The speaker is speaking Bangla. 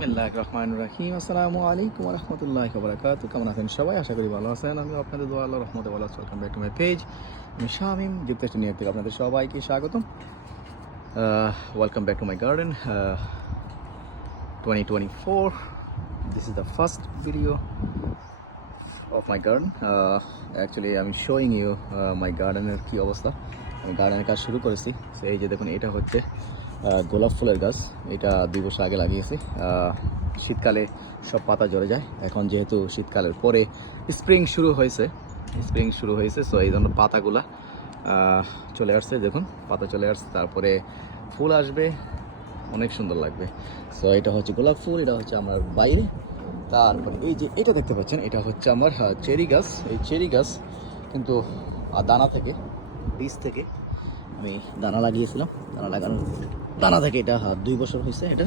বিসমিল্লাহির রহমানির রহিম। আসসালামু আলাইকুম ওয়া রাহমাতুল্লাহি ওয়া বারাকাতুহু। কেমন আছেন সবাই? আশা করি ভালো আছেন। আমি আপনাদের দোয়া আল্লাহর রহমতে ভালো আছি। Welcome back to my page. আমি শামিম দীপ্তেশ নিয়ে থেকে আপনাদের সবাইকে স্বাগতম। Welcome back to my garden 2024. This is the first video of my garden. Actually I'm showing you my gardener কি অবস্থা। আমি গার্ডেনের কাজ শুরু করেছি। তো এই যে দেখুন, এটা হচ্ছে গোলাপ ফুলের গাছ। এটা 2 বছর আগে লাগিয়েছি। শীতকালে সব পাতা ঝরে যায়। এখন যেহেতু শীতকালের পরে স্প্রিং শুরু হয়েছে সো এই জন্য পাতাগুলা চলে আসছে। দেখুন পাতা চলে আসছে, তারপরে ফুল আসবে, অনেক সুন্দর লাগবে। সো এটা হচ্ছে গোলাপ ফুল, এটা হচ্ছে আমার বাইরে। তারপরে এই যে এটা দেখতে পাচ্ছেন, এটা হচ্ছে আমার চেরি গাছ। এই চেরি গাছ কিন্তু দানা থেকে, বীজ থেকে আমি দানা লাগিয়েছিলাম। দানা থেকে এটা 2 বছর হয়েছে। এটা